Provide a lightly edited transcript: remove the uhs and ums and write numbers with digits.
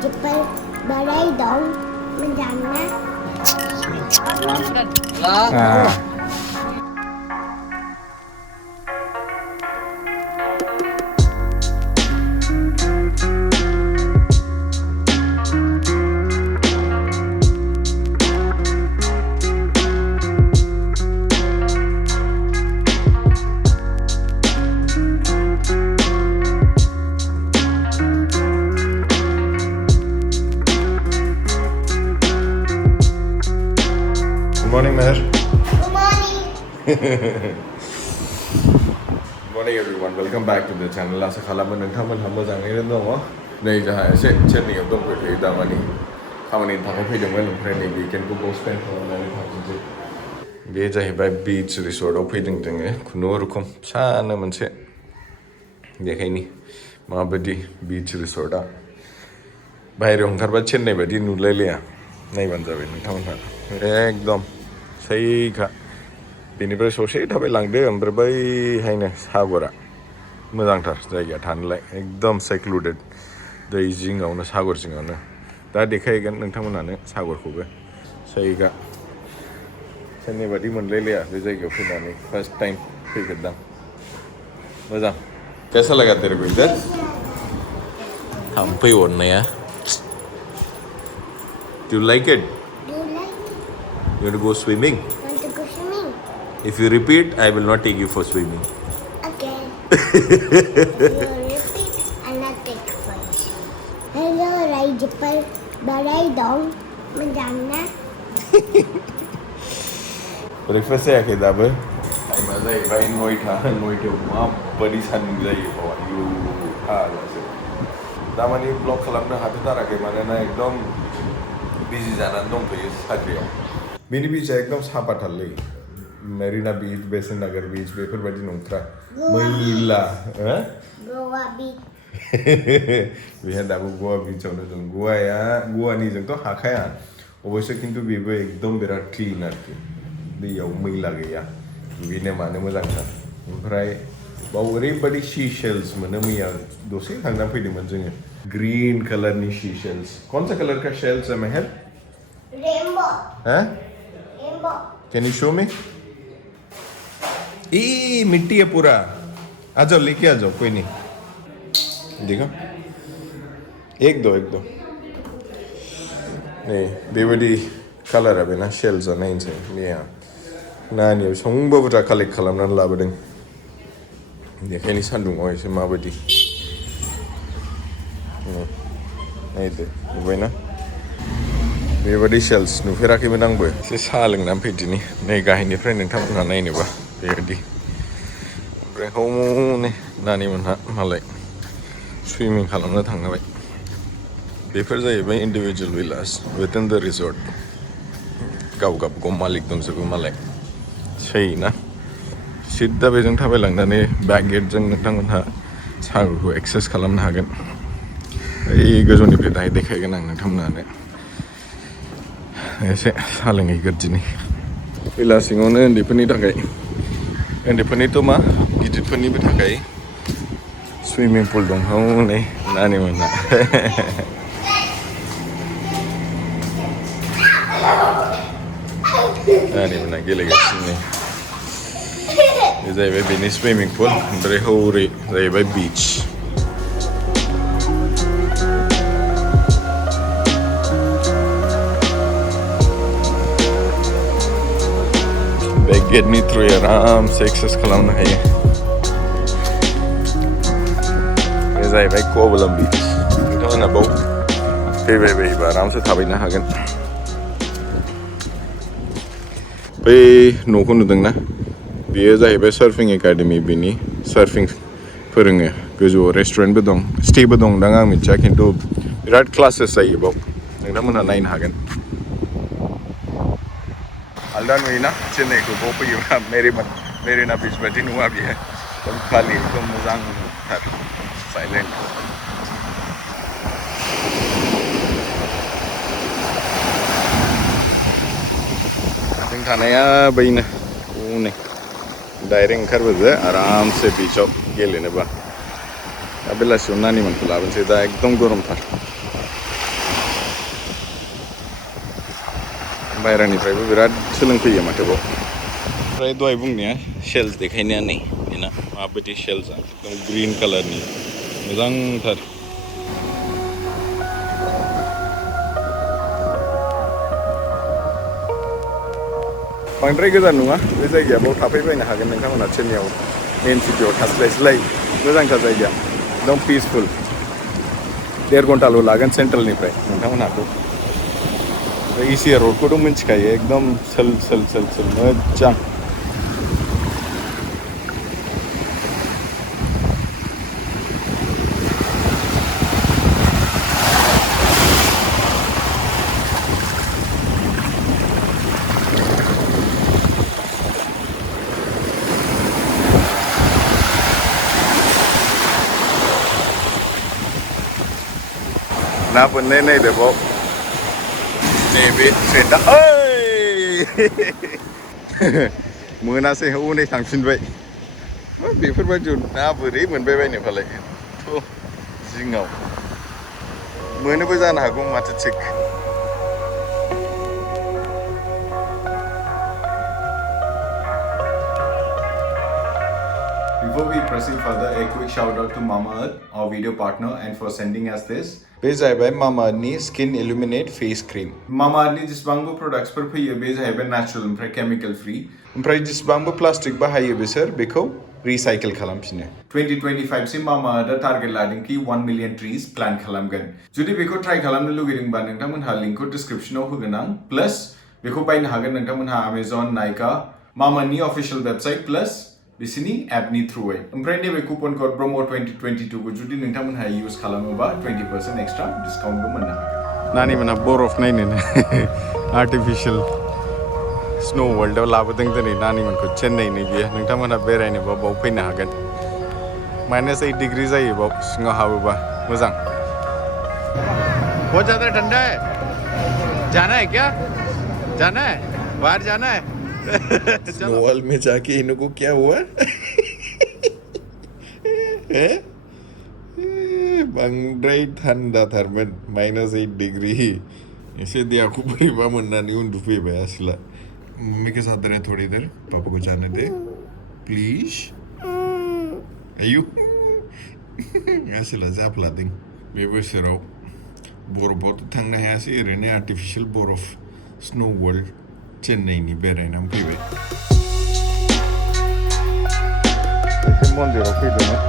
Jepal barai dong menjana. Good morning, Meher. Good morning. Good morning, everyone. Welcome back to the channel. Asa khalaman nangthaman hammoजाङैनो दङ नै जोंहा एसे चेन्नाइआव दंफैयो दामानि खामानिनि थाखाय फैदोंमोन ओमफ्राय नै वीकेन्डखौ बाव स्पेन्ड खालामनानै थांसै बे जाहैबाय बीच रिसर्टआव फैदों जोङो खुनुरुखुम फिसानो मोनसे देखायनि माबायदि बीच रिसर्टआ बाहेरायाव ओंखारबा चेन्नाइ बायदि नुलायलाया नायबानो जाबाय नोंथांमोनहा एकदम सैखा बेनिफ्राय ससे थाबायलांदो ओमफ्राय बैहायनो सागरा मोजांथार जायगाया थानोलाय एकदम सेक्लुडेड दै जिङावनो सागर जिङावनो दा देखायगोन नोंथांमोनानो सागरखौबो सैखा चेन्नाइ बायदि मोनलायलाया बे जायगायाव फैनानै फार्स्ट टाइम फैफेरदां मोजां कैसा लगा तेरे को इधर थाम्फै अरनाया Do you like it? Do you like? You want to go swimming? Want to go swimming? If you repeat, I will not take you for swimming. Okay. If you repeat, I'll not take for you. Hello, Rai Jepal barai dong menjana. Breakfast जायाखै दाबो टाइमा जाहैबाय नयथायाव माबायदि सान्दुं जायो बावायो हाजासे दामानि blog खालामनो हाथ'थाराखै मानोना एकदम बिजि जानानै दंथ'यो साख्रियाव बेनि बिचआ एकदम साफाथारलै मेरिना बीच बेसेन नगर बीच बेफोरबायदि नंथ्रा मैला Goa beach. बेहा दाबो गवा बीचआवनो दं गवानिजोंथ' हाखाया अबयस्से खिन्थु बेबो एकदम बिराद क्लिन आरोखि दैयाव मैला गैया दुगैनो मानो मोजांथार ओमफ्राय बाव ओरैबायदि सी शेल्स मोनो मैया दसे थांनानै फैदोंमोन जोङो ग्रीन कलरनि सी शेल्स कौन सा कलर का शेल्स है महर Rainbow. हैं Rainbow. Can you show me ई मिट्टी है पूरा आ जाओ लेके आ जाओ कोई नहीं देखो एक दो नहीं बेबायदि कालारा बेना शेल्सआ नायनोसै मैया नानियाव संबो बुरजा कालेक्ट खालामनानै लाबोदों देखायनि सान्दुङाव एसे माबायदि नायदो नुबायना बेबायदि शेल्स नुफेराखैमोन आंबो एसे साहा लोंनानै फैदिनि नै गाहायनिफ्राय नोंथांमोनहा नायनोबा बेबायदि ओमफ्राय हौनै नानिमोनहा मालाय सुइमिं खालामनो थांबाय बेफोर जाहैबाय इन्डिभिजुवेल विलास विदिन द रिजर्ट गाव गावबागाव मालिक दंजोबो मालाय सै ना सिद्दा बेजों थाबायलांनानै बेक गेटजों नोंथांमोनहा सागरखौ एक्सेस खालामनो हागोन ओइ गोजौनिफ्राय दाहाय देखायगोन आं नोंथांमोनहानो एसे साहा लोंहैग्रोदिनि बेलासिङावनो उन्दैफोरनिथ' मा गिदिरफोरनिबो थाखाय सुइमिं पुल दं हनै नानिमोनहा नानिमोनहा गेलेगासिनो बे जाहैबाय बेनि सुइमिं पुल ओमफ्राय हौरै जाहैबाय बीच बेक गेटनि थ्रुयै आरामसे एक्सेस खालामनो हायो बे जाहैबाय कोवलम बीच नोंथांमोनहा बाव फैबाय बायोबा आरामसे थाबायनो हागोन बै न'खौ नुदोंना बेयो जाहैबाय सार्फिं एकाडेमि बेनि सार्फिं फोरोङो गोजौआव रेस्टुरेन्टबो दं स्टेबो दंदां आं मिथिया खिन्थु बिराद क्लासेस जायो बाव नोंथांमोनहा नायनो हागोन आलदा नुयोना चेन्नाइखौ बाव फैयोबा मेरिना बीच बायदि नङा बेयो एकदम खालि एकदम मोजांथार साइलेन्ट जों थानाया बैनो हनै डाइरेक्ट ओंखारबोदो आरामसे बीचआव गेलेनोबा दा बेलासियाव नानिमोनखौ लाबोनोसै दा एकदम गरमथार बाहेरानिफ्रायबो बिराद सोलोंफैयो माथोबाव ओमफ्राय दहाय बुंनाया शेल्स देखायनाया नै बेना माबायदि शेल्सआ एकदम ग्रिन कालारनि मोजांथार बांद्राय गोजान नङा बे जायगाया बाव थाफैबायनो हागोन नोंथांमोना चेन्नाइआव मेन सिटियाव थास्लायस्लाय मोजांथार जायगाया एकदम पिसफुल 1.5 घन्टाल' लागोन सेन्ट्रेलनिफ्राय नोंथांमोनहाखौ इसिए रडखौथ' मिन्थिखायो एकदम सोल मोजां ना बोननाय नायदोबाव नैबे ट्रेन्डआ मोनासै हनै थांफिनबाय बेफोरबायदि ना बोरै मोनबाय बायनो फालाय जिङाव मोनोबो जानो हागौ माथो थिग Before we proceed further, a quick shout out to mamaearth, our video partner, and for sending us this. बे जाहैबाय mamaearthनि स्किन इल्युमिनेट फेस क्रिम mamaearthनि जेसेबांबो प्रडाक्ट्सफोर फैयो बे जाहैबाय नेचुरल ओमफ्राय केमिकल फ्री ओमफ्राय जेसेबांबो प्लास्टिक बाहायो बिसोर बेखौ रिसाइकेल खालामफिनो 2025 सिम mamaearthआ टारगेट लादों कि 1 मिलियन ट्रीज प्लान खालामगोन जुदि बेखौ ट्राई खालामनो लुगैदोंबा नोंथांमोनहा लिंकखौ डिस्क्रिप्शनाव होगोन आं प्लस बेखौ बायनो हागोन नोंथांमोनहा Amazon, नाइका, mamaearthनि अफिशियल वेबसाइट प्लस बिसिनि एपनि थ्रुयै ओमफ्राय नैबे कुपन कोड ब्रह्म 2022 को जुदि नोंथांमोनहा इउज खालामोबा 20% एक्सट्रा डिस्काउन्टबो मोननो हागोन नानिमोनहा बरफ नायनो आर्टिफिशियल स्नो वर्ल्डआव लाबोदों दिनै नानिमोनखौ चेन्नाइनि बियो नोंथांमोनहा बेरायनोबा बाव फैनो हागोन -8 डिग्री जायो बाव सिङाव हाबोबा मोजां बहुत ज़्यादा ठंडा है जाना है क्या जाना है बाहर जाना है स्नोवॉल में जाके इनको क्या हुआ बांद्राय थान्दाथारमोन -8 डिग्री एसे देहाखौ बोरैबा मोननानै उन्दुफैबाय आसोला मम्मी के साथ रहे थोड़ी देर पापा को जाने दे प्लीज आयु आसोला जाफ्लादों बे बोसोराव बरफावथ' थांनो हायासै ओरैनो आर्टिफिशियल बरफ स्नो वर्ल्ड चेन्नाइनि बेरायनानै फैबाय एसे मन्दिराव फैदोंमोन